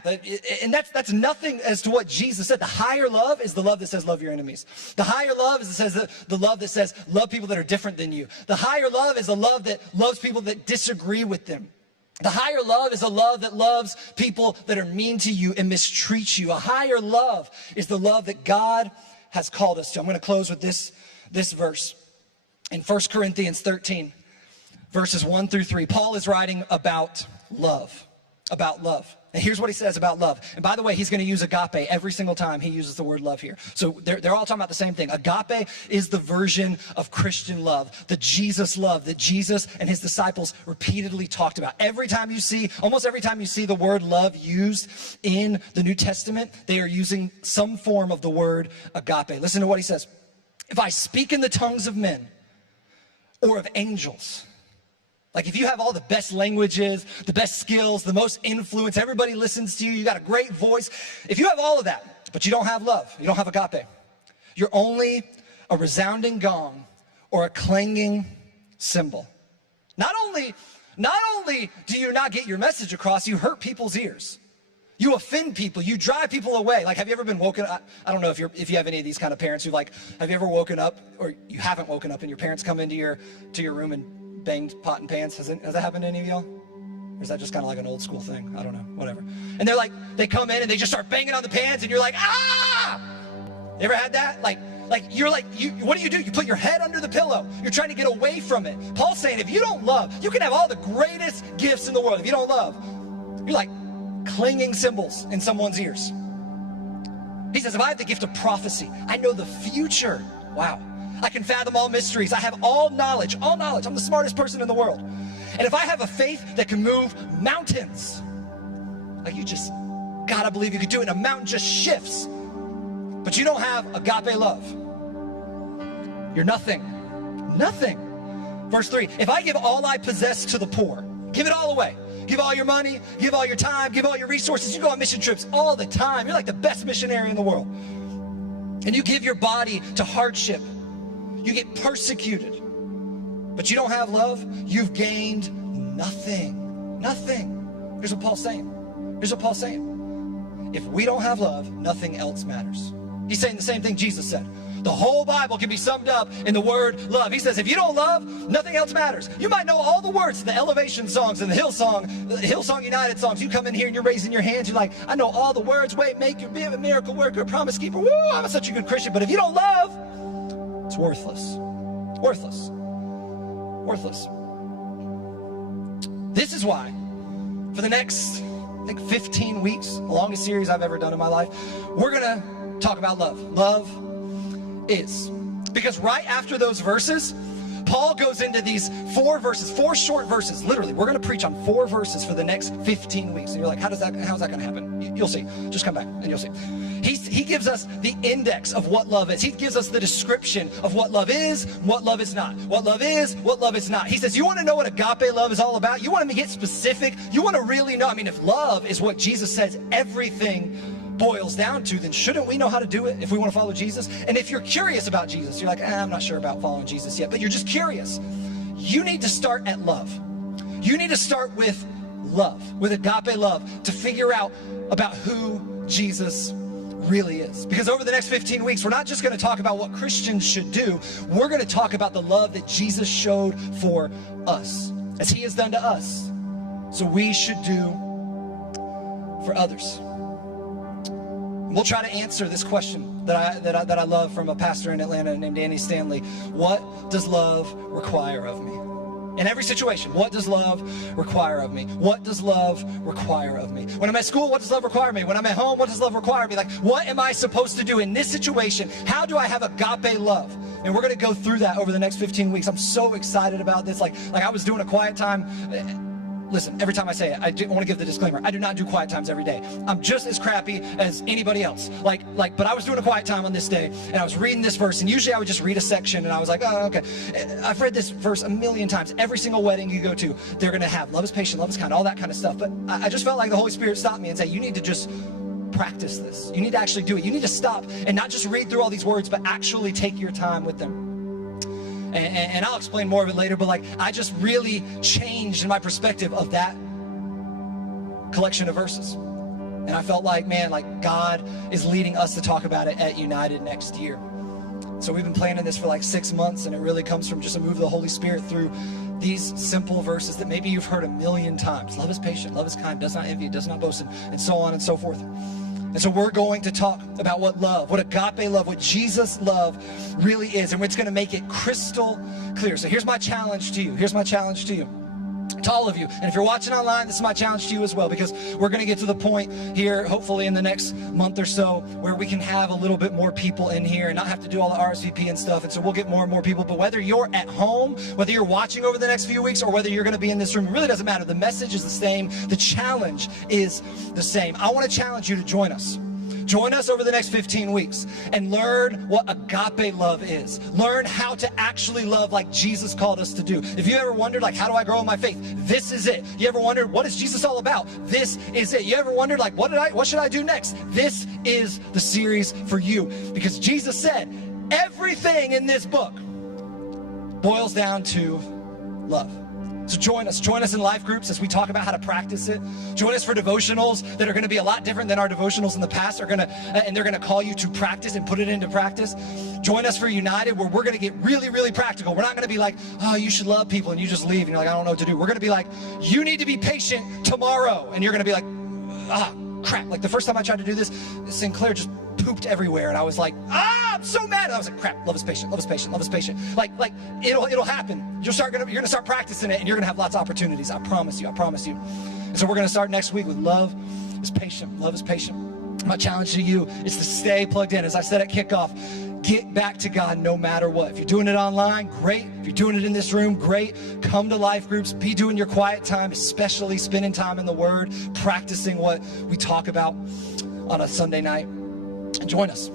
And that's nothing as to what Jesus said. The higher love is the love that says love your enemies. The higher love is the love that says love people that are different than you. The higher love is the love that loves people that disagree with them. The higher love is a love that loves people that are mean to you and mistreat you. A higher love is the love that God has called us to. I'm going to close with this verse. In 1 Corinthians 13, verses 1 through 3, Paul is writing about love. About love. And here's what he says about love. And by the way, he's going to use agape every single time he uses the word love here. So they're all talking about the same thing. Agape is the version of Christian love, the Jesus love that Jesus and his disciples repeatedly talked about. Almost every time you see the word love used in the New Testament, they are using some form of the word agape. Listen to what he says. If I speak in the tongues of men or of angels, like if you have all the best languages, the best skills, the most influence, everybody listens to you, you got a great voice. If you have all of that, but you don't have love, you don't have agape, you're only a resounding gong or a clanging cymbal. Not only do you not get your message across, you hurt people's ears. You offend people. You drive people away. Like, have you ever been woken up? I don't know if you have any of these kind of parents who like, have you ever woken up, or you haven't woken up and your parents come into your room and banged pot and pans? Has that happened to any of y'all? Or is that just kind of like an old school thing? I don't know, whatever. And they're like, they come in and they just start banging on the pans and you're like, ah! You ever had that? What do? You put your head under the pillow. You're trying to get away from it. Paul's saying, if you don't love, you can have all the greatest gifts in the world. If you don't love, you're like clanging cymbals in someone's ears. He says, if I have the gift of prophecy, I know the future. Wow. I can fathom all mysteries. I have all knowledge. I'm the smartest person in the world. And if I have a faith that can move mountains, like, you just gotta believe you could do it, and a mountain just shifts. But you don't have agape love, you're nothing. Nothing. Verse 3, if I give all I possess to the poor, give it all away. Give all your money, give all your time, give all your resources. You go on mission trips all the time. You're like the best missionary in the world. And you give your body to hardship. You get persecuted. But you don't have love, you've gained nothing. Nothing. Here's what Paul's saying. If we don't have love, nothing else matters. He's saying the same thing Jesus said. The whole Bible can be summed up in the word love. He says, if you don't love, nothing else matters. You might know all the words, the Elevation songs and the Hillsong United songs. You come in here and you're raising your hands. You're like, I know all the words. Wait, make your be a miracle worker, promise keeper. Woo, I'm such a good Christian. But if you don't love, it's worthless. Worthless. This is why, for the next, I think, 15 weeks, the longest series I've ever done in my life, we're going to talk about love. Love is. Because right after those verses, Paul goes into these 4 short verses. Literally, we're going to preach on 4 verses for the next 15 weeks. And you're like, how's that going to happen? You'll see. Just come back and you'll see. He gives us the index of what love is. He gives us the description of what love is, what love is not. What love is, what love is not. He says, you want to know what agape love is all about? You want to get specific? You want to really know? I mean, if love is what Jesus says everything boils down to, then shouldn't we know how to do it if we want to follow Jesus? And if you're curious about Jesus, you're like, I'm not sure about following Jesus yet, but you're just curious. You need to start at love. You need to start with love, with agape love, to figure out about who Jesus really is. Because over the next 15 weeks, we're not just going to talk about what Christians should do. We're going to talk about the love that Jesus showed for us, as he has done to us. So we should do for others. We'll try to answer this question that I love from a pastor in Atlanta named Danny Stanley. What does love require of me? In every situation, what does love require of me? What does love require of me? When I'm at school, what does love require of me? When I'm at home, what does love require of me? Like, what am I supposed to do in this situation? How do I have agape love? And we're going to go through that over the next 15 weeks. I'm so excited about this. Like I was doing a quiet time. Listen, every time I say it, I want to give the disclaimer. I do not do quiet times every day. I'm just as crappy as anybody else. But I was doing a quiet time on this day, and I was reading this verse, and usually I would just read a section, and I was like, oh, okay. I've read this verse a million times. Every single wedding you go to, they're going to have love is patient, love is kind, all that kind of stuff. But I just felt like the Holy Spirit stopped me and said, you need to just practice this. You need to actually do it. You need to stop and not just read through all these words, but actually take your time with them. And I'll explain more of it later, but I just really changed my perspective of that collection of verses. And I felt like, man, God is leading us to talk about it at United next year. So we've been planning this for 6 months, and it really comes from just a move of the Holy Spirit through these simple verses that maybe you've heard a million times. Love is patient, love is kind, does not envy, does not boast, and so on and so forth. And so we're going to talk about what love, what agape love, what Jesus love really is, and it's going to make it crystal clear. So here's my challenge to you. To all of you. And if you're watching online, this is my challenge to you as well, because we're going to get to the point here, hopefully in the next month or so, where we can have a little bit more people in here and not have to do all the RSVP and stuff. And so we'll get more and more people. But whether you're at home, whether you're watching over the next few weeks, or whether you're going to be in this room, it really doesn't matter. The message is the same. The challenge is the same. I want to challenge you to join us. Join us over the next 15 weeks and learn what agape love is. Learn how to actually love like Jesus called us to do. If you ever wondered, how do I grow in my faith? This is it. You ever wondered, what is Jesus all about? This is it. You ever wondered, what should I do next? This is the series for you. Because Jesus said, everything in this book boils down to love. So join us in life groups as we talk about how to practice it. Join us for devotionals that are going to be a lot different than our devotionals in the past. And they're going to call you to practice and put it into practice. Join us for United, where we're going to get really, really practical. We're not going to be like, oh, you should love people, and you just leave and you're like, I don't know what to do. We're going to be like, you need to be patient tomorrow, and you're going to be like, crap. Like the first time I tried to do this, Sinclair just pooped everywhere, and I was like, I'm so mad. And I was like, crap, love is patient, love is patient, love is patient. Like it'll happen. You're gonna start practicing it, and you're gonna have lots of opportunities. I promise you. And so we're gonna start next week with love is patient. Love is patient. My challenge to you is to stay plugged in. As I said at kickoff, get back to God no matter what. If you're doing it online, great. If you're doing it in this room, great. Come to life groups. Be doing your quiet time, especially spending time in the Word, practicing what we talk about on a Sunday night. Join us.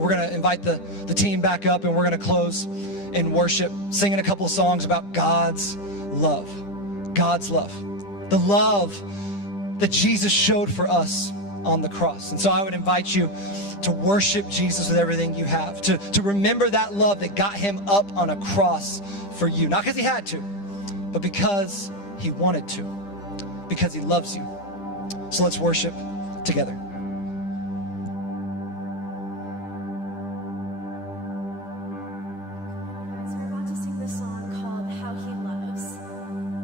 We're going to invite the team back up, and we're going to close in worship, singing a couple of songs about God's love. God's love. The love that Jesus showed for us on the cross. And so I would invite you to worship Jesus with everything you have, to remember that love that got him up on a cross for you. Not because he had to, but because he wanted to, because he loves you. So let's worship together. We're about to sing this song called How He Loves.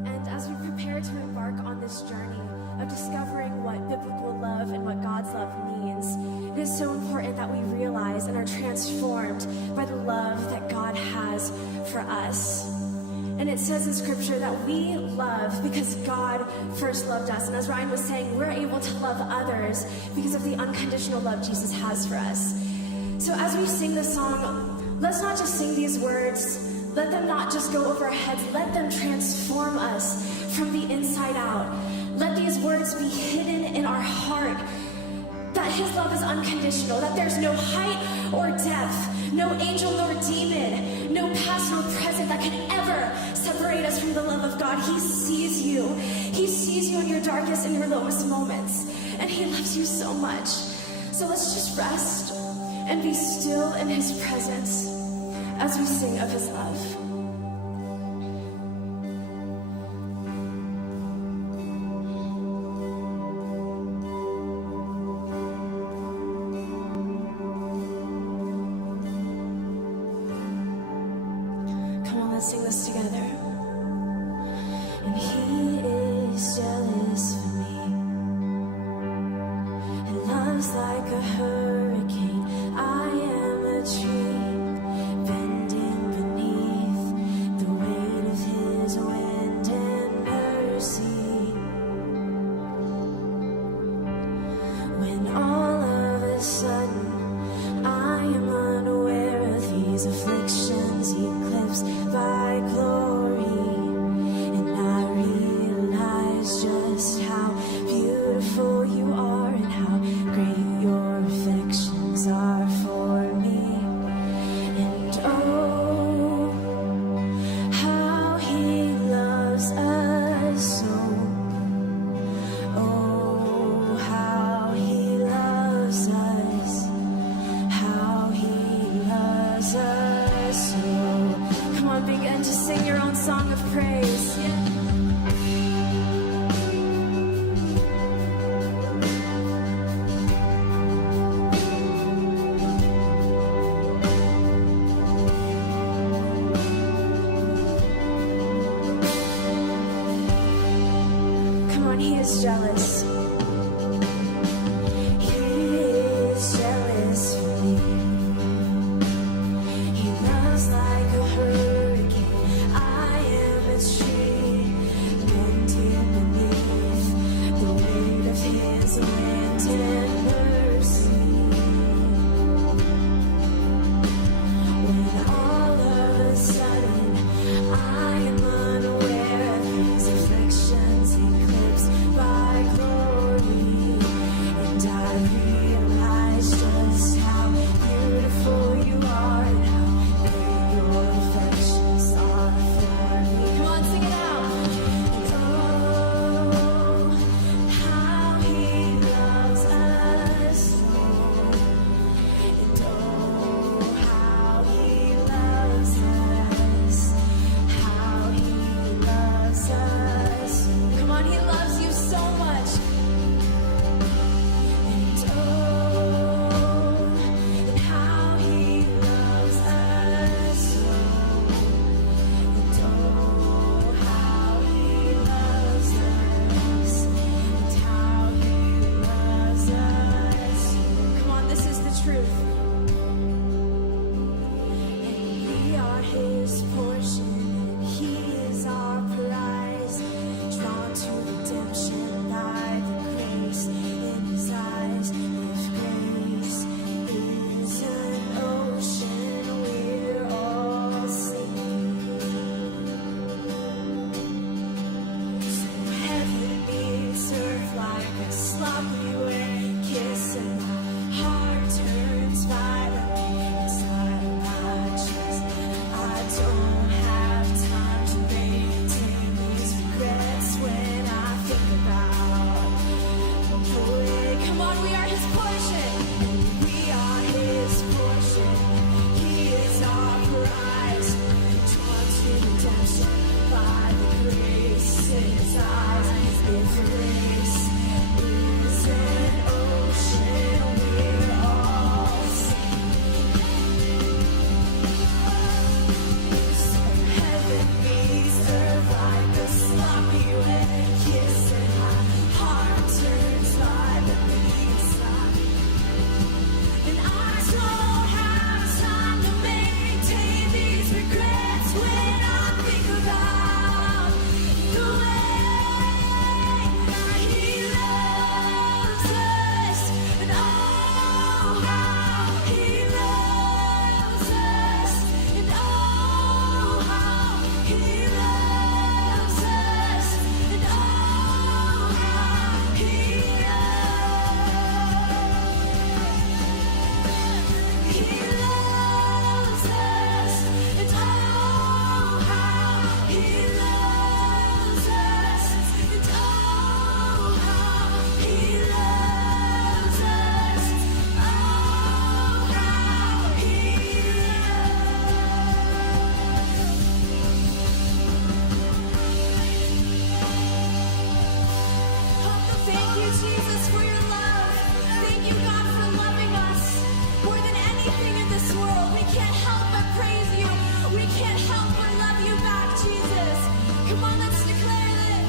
And as we prepare to embark on this journey of discovering what biblical love and what God's love means, it is so important that we realize and are transformed by the love that God has for us. And it says in scripture that we love because God first loved us. And as Ryan was saying, we're able to love others because of the unconditional love Jesus has for us. So as we sing this song, let's not just sing these words. Let them not just go over our heads. Let them transform us from the inside out. Let these words be hidden in our heart, that his love is unconditional, that there's no height or depth, no angel nor demon, no past nor present that can ever separate us from the love of God. He sees you. He sees you in your darkest and your lowest moments, and he loves you so much. So let's just rest and be still in his presence as we sing of his love. Let's sing this together. And he is jealous for me. It loves like a hurricane. I am a tree bending beneath the weight of his wind and mercy. When all of a sudden I am unaware of these afflictions eclipsed by glory, and I truth. And we are his portion, and he is our prize. Drawn to redemption by the grace in his eyes. If grace is an ocean, we're all sinking. So heaven meets earth like a sloppy wet kiss, and my heart turns violently inside of my chest. I don't have time to maintain these regrets when I think about the way. Come on, we are his portion. We are his portion. He is our prize. Drawn to redemption by the grace in his eyes. If grace is an ocean, we're all sinking. So heaven meets earth like a sloppy wet kiss, and my heart turns violently inside. And I don't have time to maintain these regrets when I think about the way he loves us, and oh, how he loves us, and oh, how he loves us, and oh, how he loves us, and oh, how he loves us, and oh, how he loves us, oh, how Thank you, Jesus, for your love. Thank you, God, for loving us more than anything in this world. We can't help but praise you. We can't help but love you back, Jesus. Come on, let's declare it.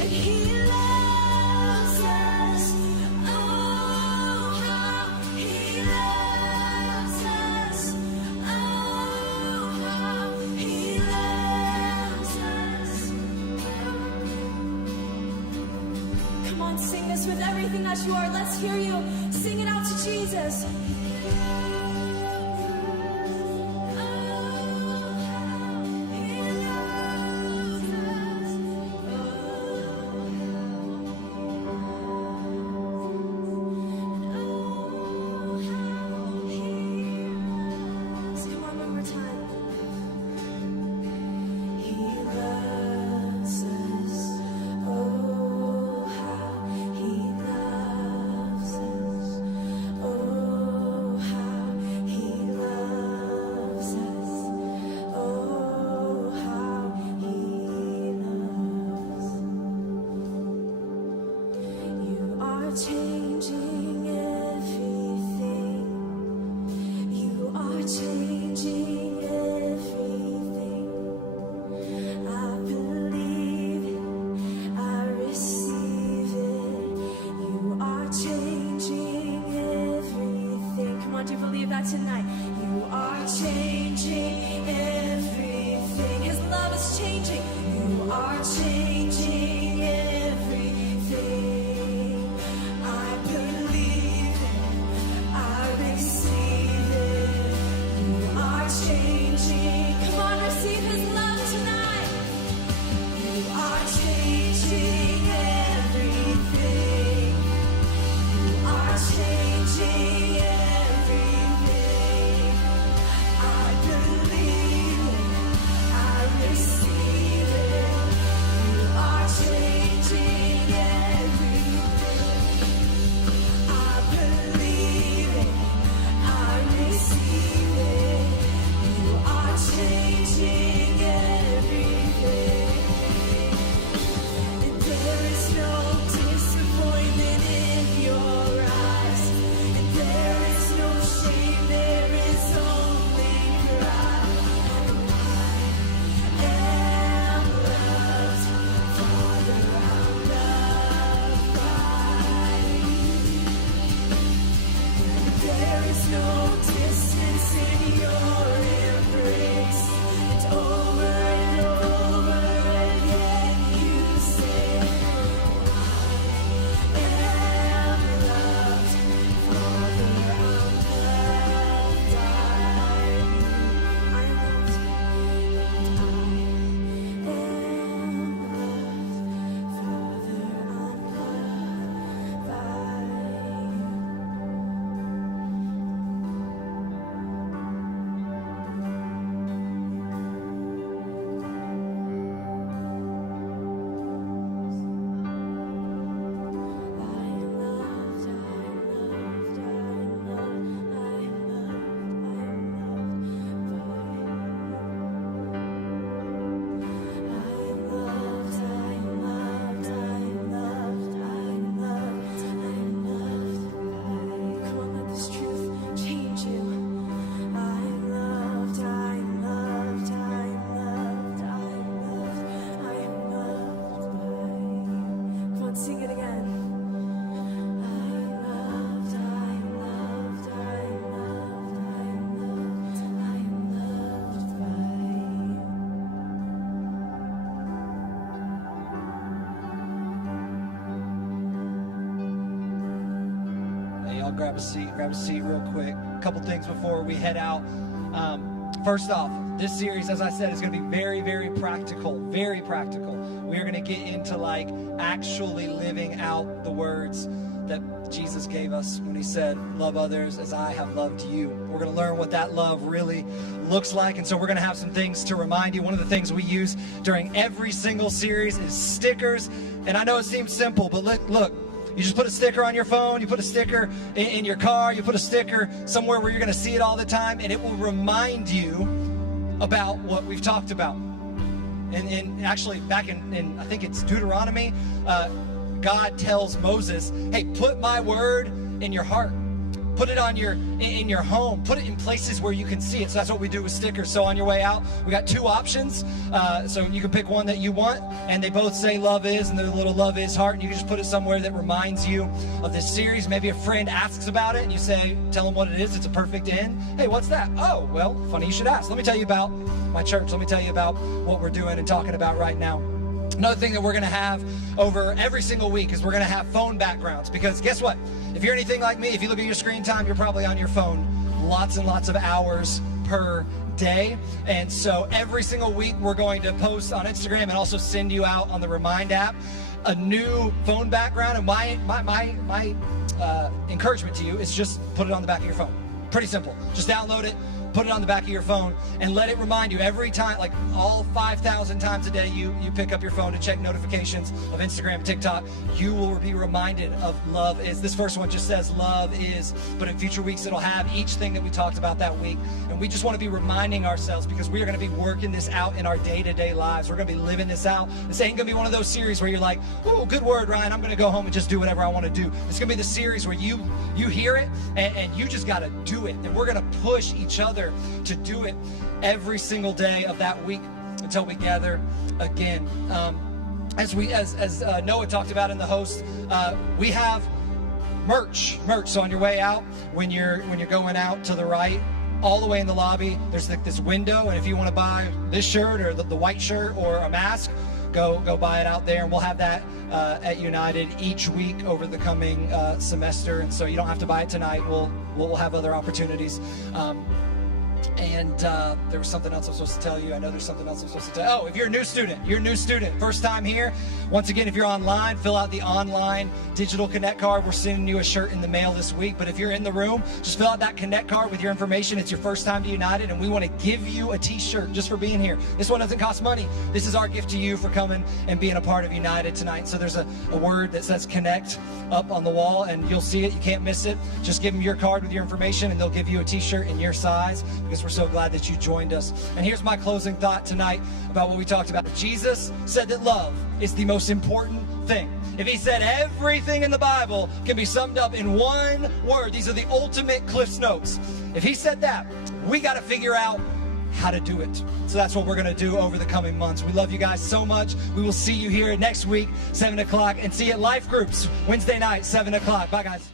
And he loves us. Oh, how he loves us. Oh, how he loves us. Come on, sing this with everything that you are. Let's hear you sing it out to Jesus. Come on, one more time. He loves us. Oh, how he loves us. Oh, how he loves us. Oh, how he loves. You are changing everything. You are changing everything. I believe it. I receive it. You are changing everything. Come on, do you believe that tonight? You are changing everything. His love is changing. You are changing everything. I believe it. I receive it. You are changing. Come on, receive his love tonight. You are changing everything. You are changing everything. I believe it. I receive it. You no distance in your embrace. And over again you say, I am loved, Father, I'm loved by you. I'm loved, sing it again. I'm loved, I'm loved, I'm loved, I'm loved by you. Hey, y'all grab a seat real quick. A couple things before we head out. First off, this series, as I said, is going to be very, very practical, very practical. We are going to get into like actually living out the words that Jesus gave us when he said, love others as I have loved you. We're going to learn what that love really looks like. And so we're going to have some things to remind you. One of the things we use during every single series is stickers. And I know it seems simple, but look, you just put a sticker on your phone, you put a sticker in your car, you put a sticker somewhere where you're going to see it all the time, and it will remind you about what we've talked about. And actually, back in I think it's Deuteronomy, God tells Moses, hey, put my word in your heart. Put it on in your home. Put it in places where you can see it. So that's what we do with stickers. So on your way out, we got two options. So you can pick one that you want, and they both say love is, and the little love is heart, and you can just put it somewhere that reminds you of this series. Maybe a friend asks about it, and you say, tell them what it is. It's a perfect end. Hey, what's that? Oh, well, funny you should ask. Let me tell you about my church. Let me tell you about what we're doing and talking about right now. Another thing that we're going to have over every single week is we're going to have phone backgrounds, because guess what? If you're anything like me, if you look at your screen time, you're probably on your phone lots and lots of hours per day. And so every single week we're going to post on Instagram and also send you out on the Remind app a new phone background. And my encouragement to you is just put it on the back of your phone. Pretty simple. Just download it, put it on the back of your phone, and let it remind you every time, like all 5,000 times a day you pick up your phone to check notifications of Instagram, TikTok, you will be reminded of love is. This first one just says love is, but in future weeks it'll have each thing that we talked about that week. And we just want to be reminding ourselves, because we are going to be working this out in our day-to-day lives. We're going to be living this out. This ain't going to be one of those series where you're like, oh, good word, Ryan, I'm going to go home and just do whatever I want to do. It's going to be the series where you hear it and you just got to do it. And we're going to push each other to do it every single day of that week until we gather again. As Noah talked about in the host, we have merch. So on your way out, when you're going out to the right, all the way in the lobby, there's like this window, and if you want to buy this shirt or the white shirt or a mask, go buy it out there, and we'll have that at United each week over the coming semester. And so you don't have to buy it tonight. We'll have other opportunities. And there was something else I'm supposed to tell you. I know there's something else I'm supposed to tell you. Oh, if you're a new student, first time here, once again, if you're online, fill out the online digital Connect card. We're sending you a shirt in the mail this week. But if you're in the room, just fill out that Connect card with your information. It's your first time to United, and we want to give you a t-shirt just for being here. This one doesn't cost money. This is our gift to you for coming and being a part of United tonight. So there's a word that says Connect up on the wall, and you'll see it. You can't miss it. Just give them your card with your information, and they'll give you a t-shirt in your size, because we're so glad that you joined us. And here's my closing thought tonight about what we talked about. Jesus said that love is the most important thing. If he said everything in the Bible can be summed up in one word, these are the ultimate Cliff's Notes. If he said that, we got to figure out how to do it. So that's what we're going to do over the coming months. We love you guys so much. We will see you here next week, 7 o'clock, and see you at Life Groups Wednesday night, 7 o'clock. Bye, guys.